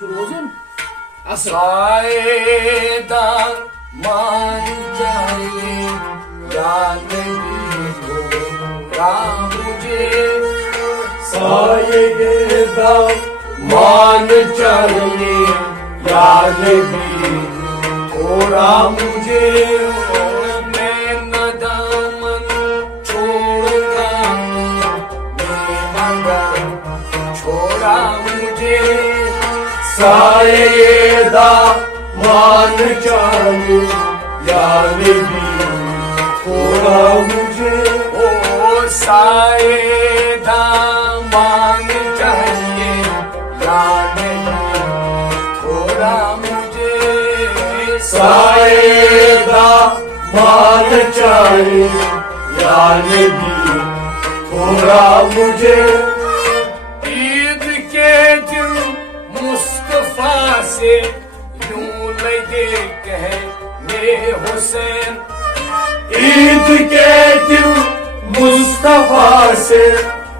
روزن سائیدان مان چاہیے یا نبی تھوڑا مجھے سائیدان مان چاہیے یا نبی تھوڑا مجھے میں نہ دامن چھوڑوں گا میں مگر چھوڑا مجھے سائیدہ مان چاہیے یا نبی تھوڑا مجھے او سائیدہ مان چاہیے یا نبی تھوڑا مجھے سائیدہ مان چاہیے یا نبی تھوڑا مجھے عید کے دن مصطفیٰ سے یوں لگے کہنے حسین عید کے دن مصطفیٰ سے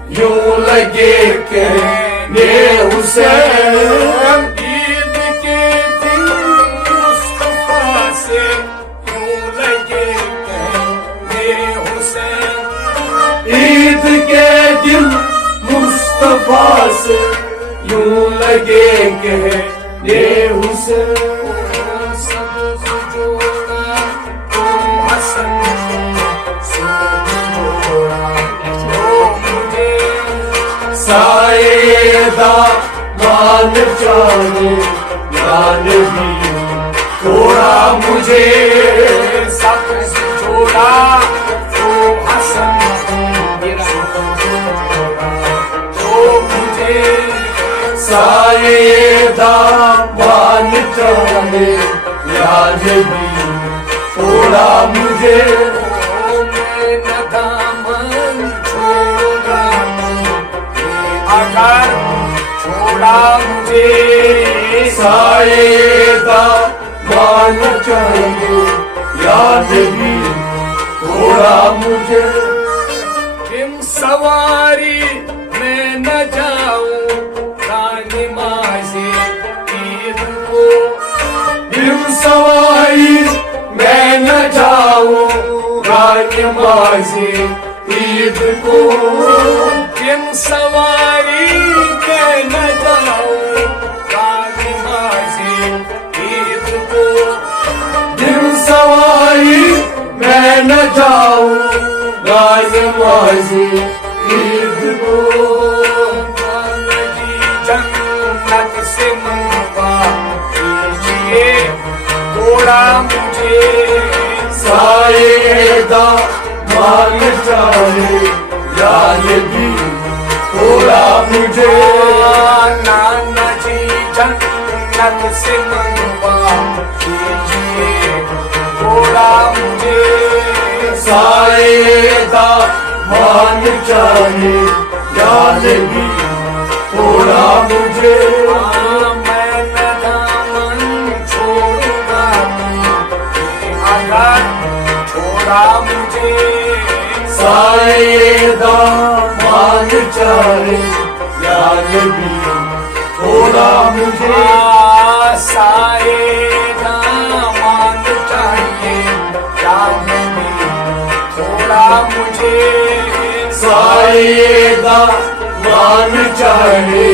یوں لگے کہنے حسین عید کے دن مصطفیٰ سے یوں لگے کہنے حسین عید کے دن مصطفیٰ سے یوں لگے کہنے حسین سبز جوڑا تو حسن سبز جوڑا تو مجھے سائیدہ مان چاہیے یا نبی تھوڑا مجھے سبز جوڑا تو حسن سائیدہ مان چاہیے یا نبی تھوڑا مجھے میں نہ دامن چھوڑا اگر چھوڑا مجھے سائیدہ مان چاہیے یا نبی تھوڑا مجھے ہم سواری میں نہ جاؤں ہم سواری میں نہ جاؤں گا نماز عید کو ہم سواری میں نہ جاؤں گا نماز عید کو ہم سواری میں نہ جاؤں گا نماز عید کو جنت سے منگوا کیجیے تھوڑا مجھے سائیدہ مان چاہیے یا نبی تھوڑا مجھے نانا جی جنت سے منگوا کیجیے تھوڑا مجھے سائیدہ مان چاہیے یا نبی تھوڑا مجھے میں نہ دامن چھوڑوں گا اگر چھوڑا مجھے سائیدہ مان چاہیے یا نبی تھوڑا مجھے سائیدہ مان چاہیے یا نبی تھوڑا مجھے سائیدہ مان چاہیے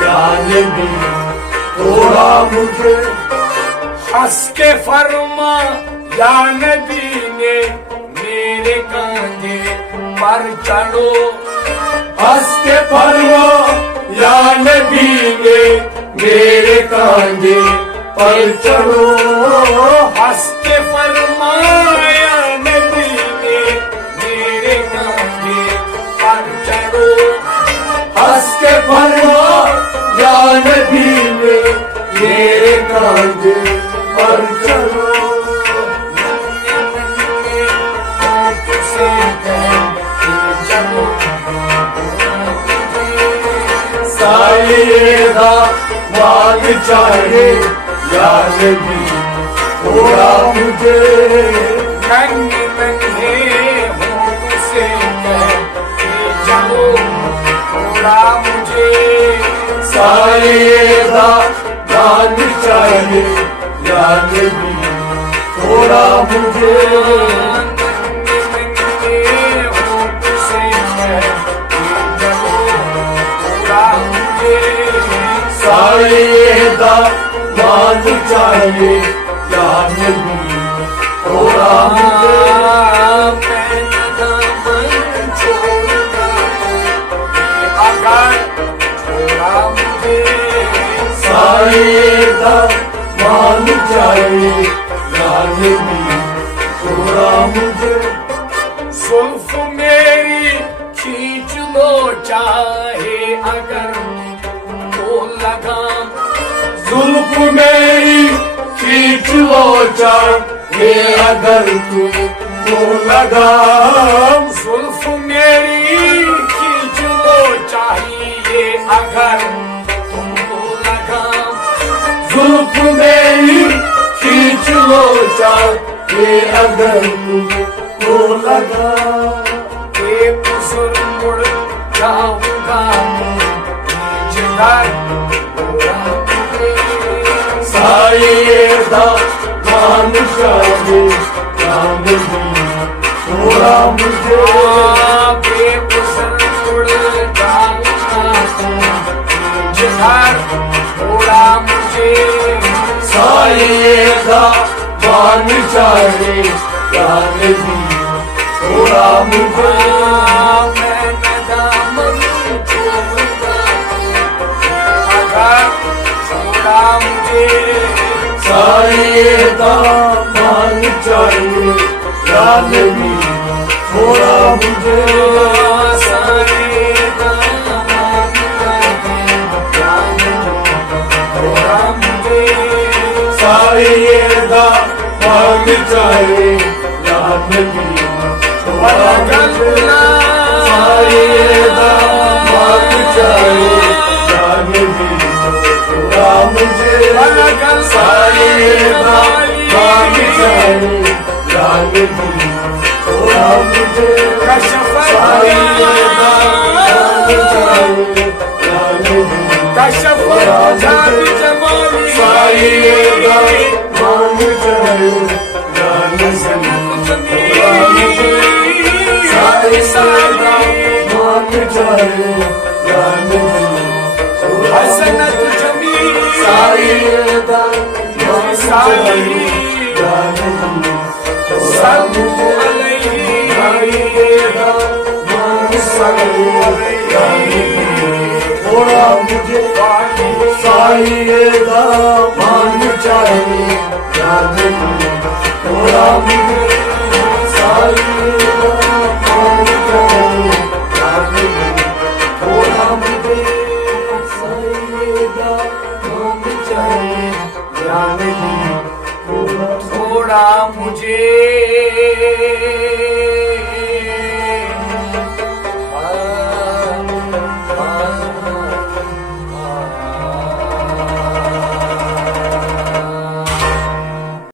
یا نبی تھوڑا مجھے ہنس کے فرما یا نبی نے میرے کاندھے پر چڑھو ہنس کے فرما یا نبی نے میرے کاندھے پر چڑھو ہنس کے فرما یا نبی نے میرے کاندھے پر چڑھو ہنس کے فرما یا نبی نے میرے کاندھے پر چڑھو سائیدہ مان چاہیے یا نبی تھوڑا مجھے ننگے ننگے ہونٹوں سے کہہ کے چلو تھوڑا مجھے سائیدہ مان چاہیے یا نبی تھوڑا مجھے سائے دا مان چاہیے یا نبی تھوڑا مجھے سائے دا مان چاہیے یا نبی تھوڑا مجھے زلف میری کھینچ لو چاہے اگر تو لگام زلف میری کھینچ لو چاہے اگر تو لگام زلف میری کھینچ لو چاہیے اگر تم کو لگام زلف میری کھینچ لو چاہے اگر تو لگام بے قصور مڑ جاؤں گا جدار سائے دا مان چاہیے یا نبی تھوڑا مجھے بے قصور مڑ جاؤں گا جدار تھوڑا مجھے سائے دا مان چاہیے یا نبی تھوڑا مجھے میں ندامت چھوڑوں گا اگر چھوڑا مجھے سائے دا مان چاہیے یا نبی تھوڑا مجھے سائے دا مان چاہیے یا نبی تھوڑا مجھے سائے دا مان چاہیے یا نبی تھوڑا مجھے سائے دا مان چاہیے یا نبی تھوڑا مجھے سائے دا مان چاہیے یا نبی تھوڑا مجھے سائے دا مان چاہیے یا نبی کشف جاد جمالی سائے دا مان چاہیے یا نبی حسنت جمیل سائے دا مان چاہیے یا نبی صلو علیہ سائے دا مان چاہیے یا نبی تھوڑا مجھے سائے دا مان چاہیے یا نبی تھوڑا مجھے سائے دا مان چاہیے یا نبی تھوڑا مجھے سائے دا مان چاہیے یا نبی تھوڑا مجھے